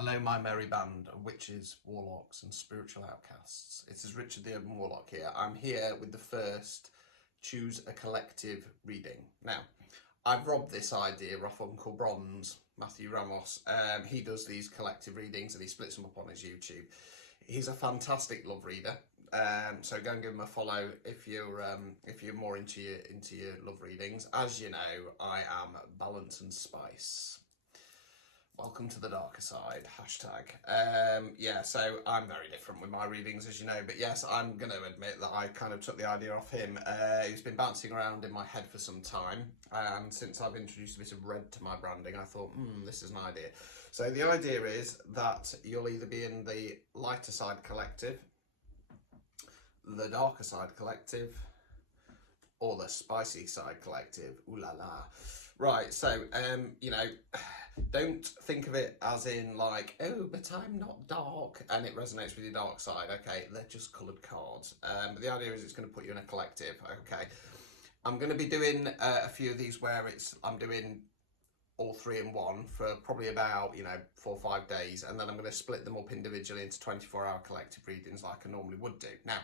Hello, my merry band of witches, warlocks, and spiritual outcasts. It is Richard the Urban Warlock here. I'm here with the first Choose a Collective reading. Now, I've robbed this idea off Uncle Bronze, Matthew Ramos. He does these collective readings and he splits them up on his YouTube. He's a fantastic love reader. So go and give him a follow if you're more into your love readings. As you know, I am balance and spice. Welcome to the darker side, hashtag. Yeah, so I'm very different with my readings, as you know, but yes, I'm going to admit that I kind of took the idea off him. He's been bouncing around in my head for some time, and since I've introduced a bit of red to my branding, I thought, this is an idea. So the idea is that you'll either be in the lighter side collective, the darker side collective, or the spicy side collective. Ooh la la. Right, so, don't think of it as in like, oh, but I'm not dark, and it resonates with your dark side. Okay, they're just coloured cards. But the idea is it's going to put you in a collective. Okay, I'm going to be doing a few of these where I'm doing all three in one for probably about 4 or 5 days, and then I'm going to split them up individually into 24-hour collective readings like I normally would do. Now,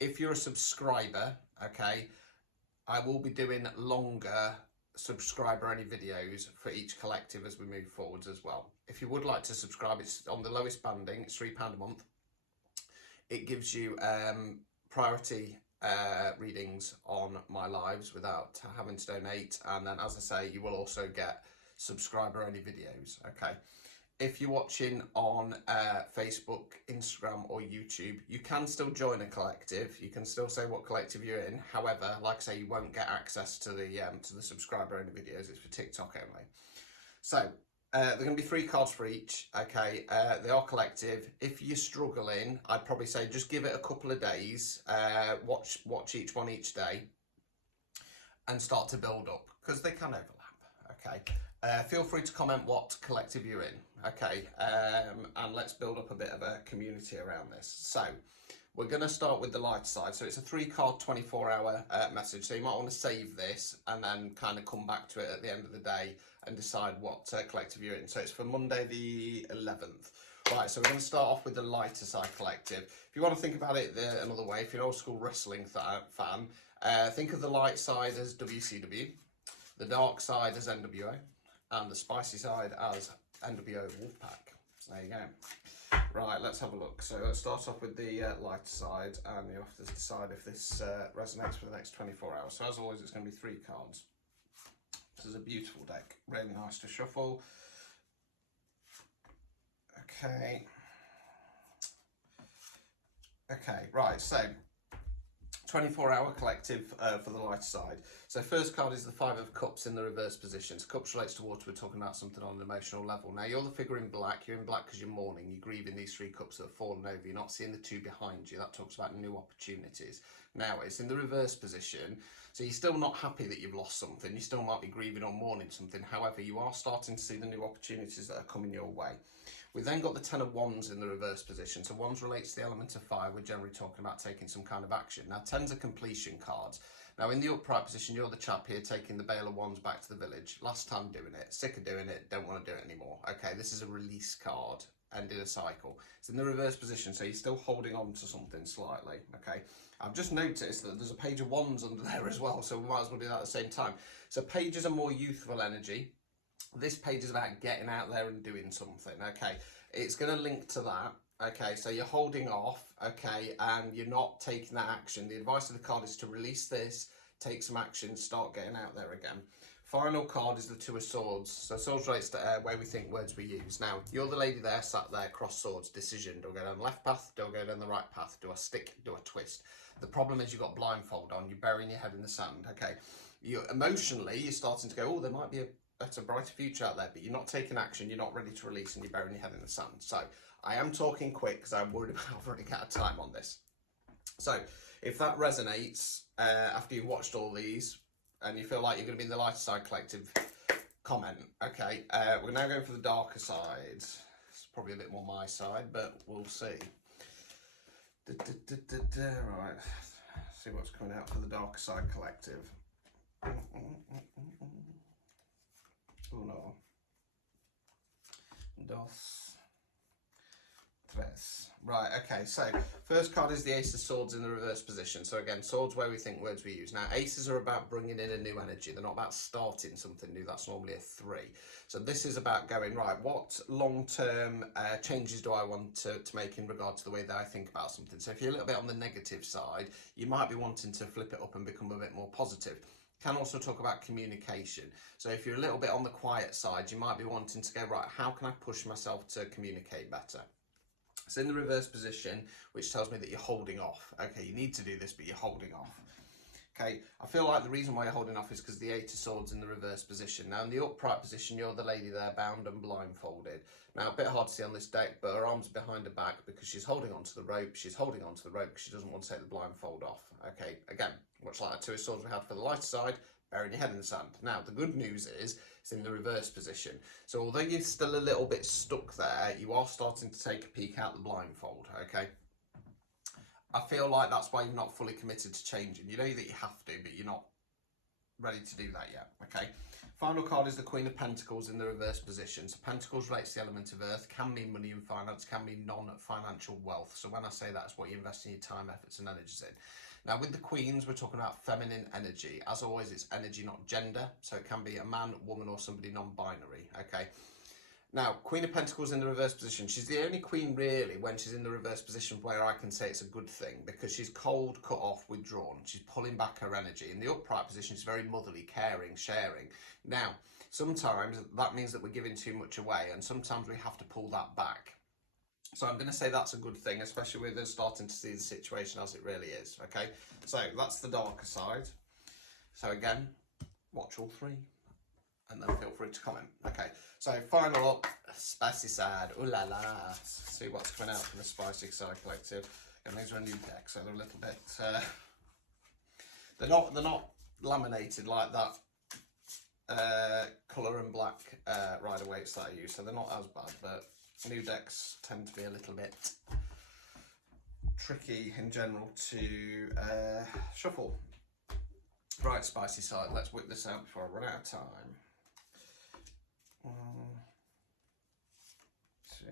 if you're a subscriber, okay, I will be doing longer subscriber only videos for each collective as we move forwards as well. If you would like to subscribe, it's on the lowest banding, it's £3 a month. It gives you priority readings on my lives without having to donate, and then, as I say, you will also get subscriber only videos. Okay, if you're watching on Facebook, Instagram or YouTube, you can still join a collective. You can still say what collective you're in. However, like I say, you won't get access to the subscriber only videos. It's for TikTok only. So there are going to be 3 cards for each. Okay, they are collective. If you're struggling, I'd probably say just give it a couple of days. Watch each one each day, and start to build up, because they can overlap. Okay. Feel free to comment what collective you're in, okay, and let's build up a bit of a community around this. So we're going to start with the lighter side. So it's a 3-card 24-hour message, so you might want to save this and then kind of come back to it at the end of the day and decide what collective you're in. So it's for Monday the 11th. Right, so we're going to start off with the lighter side collective. If you want to think about it another way, if you're an old school wrestling fan, think of the light side as WCW, the dark side as NWO, and the spicy side as NWO Wolfpack. So there you go. Right, let's have a look. So let's start off with the lighter side, and you have to decide if this resonates for the next 24 hours. So as always, it's going to be 3 cards. This is a beautiful deck, really nice to shuffle. Okay. Okay, right, so 24-hour collective for the lighter side. So first card is the 5 of Cups in the reverse position. So Cups relates to water. We're talking about something on an emotional level. Now, you're the figure in black. You're in black because you're mourning. You're grieving these 3 cups that have fallen over. You're not seeing the 2 behind you. That talks about new opportunities. Now, it's in the reverse position. So you're still not happy that you've lost something. You still might be grieving or mourning something. However, you are starting to see the new opportunities that are coming your way. We then got the 10 of Wands in the reverse position. So Wands relates to the element of fire. We're generally talking about taking some kind of action. Now, 10s are completion cards. Now, in the upright position, you're the chap here taking the Bale of Wands back to the village. Last time doing it, sick of doing it, don't want to do it anymore. Okay, this is a release card, ended a cycle. It's in the reverse position, so you're still holding on to something slightly. Okay, I've just noticed that there's a page of Wands under there as well, so we might as well do that at the same time. So pages are more youthful energy. This page is about getting out there and doing something. Okay, it's going to link to that. Okay, so you're holding off, okay, and you're not taking that action. The advice of the card is to release this, take some action, start getting out there again. Final card is the 2 of Swords. So Swords relates to where we think words we use. Now, you're the lady there, sat there, cross swords, decision. Do I go down the left path? Do I go down the right path? Do I stick? Do I twist? The problem is you've got blindfold on. You're burying your head in the sand, okay? Emotionally, you're starting to go, oh, there might be a better, brighter future out there, but you're not taking action, you're not ready to release, and you're burying your head in the sand. So I am talking quick because I'm worried about running out of time on this. So if that resonates after you've watched all these and you feel like you're going to be in the lighter side collective, comment. Okay, we're now going for the darker side. It's probably a bit more my side, but we'll see. Right, see what's coming out for the darker side collective. Oh no. Dos. this. Right, okay, so first card is the Ace of Swords in the reverse position. So again, swords where we think, words we use. Now, aces are about bringing in a new energy. They're not about starting something new. That's normally a 3. So this is about going, right, what long-term changes do I want to make in regard to the way that I think about something? So if you're a little bit on the negative side, you might be wanting to flip it up and become a bit more positive. Can also talk about communication. So if you're a little bit on the quiet side, you might be wanting to go, right, how can I push myself to communicate better? It's in the reverse position, which tells me that you're holding off. Okay, you need to do this, but you're holding off. Okay, I feel like the reason why you're holding off is because the 8 of Swords in the reverse position. Now, in the upright position, you're the lady there, bound and blindfolded. Now, a bit hard to see on this deck, but her arms are behind her back because she's holding onto the rope. She's holding onto the rope because she doesn't want to take the blindfold off. Okay, again, much like the 2 of Swords we had for the lighter side, burying your head in the sand. Now, the good news is it's in the reverse position. So although you're still a little bit stuck there, you are starting to take a peek out the blindfold, okay? I feel like that's why you're not fully committed to changing. You know that you have to, but you're not ready to do that yet, okay? Final card is the Queen of Pentacles in the reverse position. So Pentacles relates to the element of earth, can mean money and finance, can mean non-financial wealth. So when I say that, it's what you invest in your time, efforts and energies in. Now with the Queens, we're talking about feminine energy. As always, it's energy, not gender. So it can be a man, woman or somebody non-binary, okay? Now, Queen of Pentacles in the reverse position. She's the only queen, really, when she's in the reverse position where I can say it's a good thing because she's cold, cut off, withdrawn. She's pulling back her energy. In the upright position, she's very motherly, caring, sharing. Now, sometimes that means that we're giving too much away and sometimes we have to pull that back. So I'm going to say that's a good thing, especially with us starting to see the situation as it really is, okay? So that's the darker side. So again, watch all 3 and then feel free to comment. Okay, so final up, spicy side. Ooh la la. See what's coming out from the Spicy Side Collective. And these are a new deck, so they're a little bit... they're not laminated like that colour and black Rider-Waite's that I use, so they're not as bad, but new decks tend to be a little bit tricky in general to shuffle. Right, Spicy Side, let's whip this out before I run out of time. 1, 2,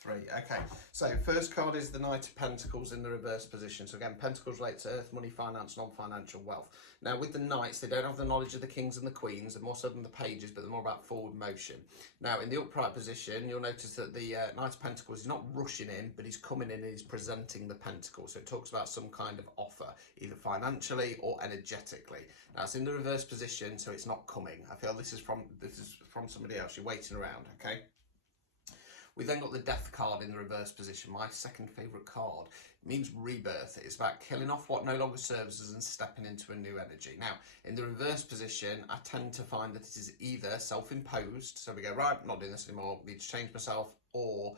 3. Okay, so first card is the Knight of Pentacles in the reverse position. So again, Pentacles relate to earth, money, finance, non-financial wealth. Now with the Knights, they don't have the knowledge of the Kings and the Queens, and more so than the Pages, but they're more about forward motion. Now in the upright position, you'll notice that the Knight of Pentacles is not rushing in, but he's coming in and he's presenting the Pentacle. So it talks about some kind of offer, either financially or energetically. Now it's in the reverse position, so it's not coming. I feel this is from somebody else. You're waiting around, okay? We then got the Death card in the reverse position, my second favourite card. It means rebirth. It's about killing off what no longer serves us and stepping into a new energy. Now, in the reverse position, I tend to find that it is either self-imposed, so we go, right, I'm not doing this anymore, need to change myself, or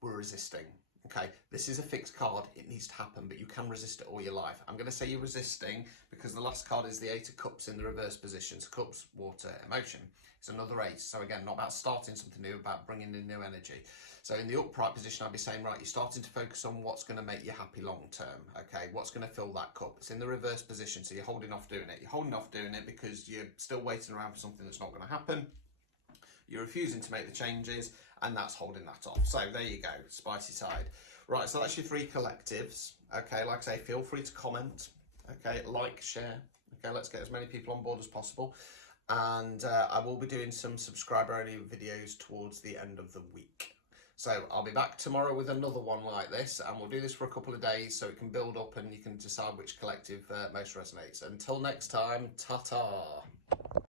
we're resisting. Okay, this is a fixed card, it needs to happen, but you can resist it all your life. I'm going to say you're resisting because the last card is the 8 of Cups in the reverse position. So cups, water, emotion. It's another ace. So again, not about starting something new, about bringing in new energy. So in the upright position, I'd be saying, right, you're starting to focus on what's going to make you happy long term. Okay, what's going to fill that cup. It's in the reverse position, so you're holding off doing it. You're holding off doing it because you're still waiting around for something that's not going to happen. You're refusing to make the changes, and that's holding that off. So there you go, Spicy Side. Right, so that's your 3 collectives. Okay, like I say, feel free to comment. Okay, like, share. Okay, let's get as many people on board as possible. And I will be doing some subscriber-only videos towards the end of the week. So I'll be back tomorrow with another one like this, and we'll do this for a couple of days so it can build up and you can decide which collective most resonates. Until next time, ta-ta.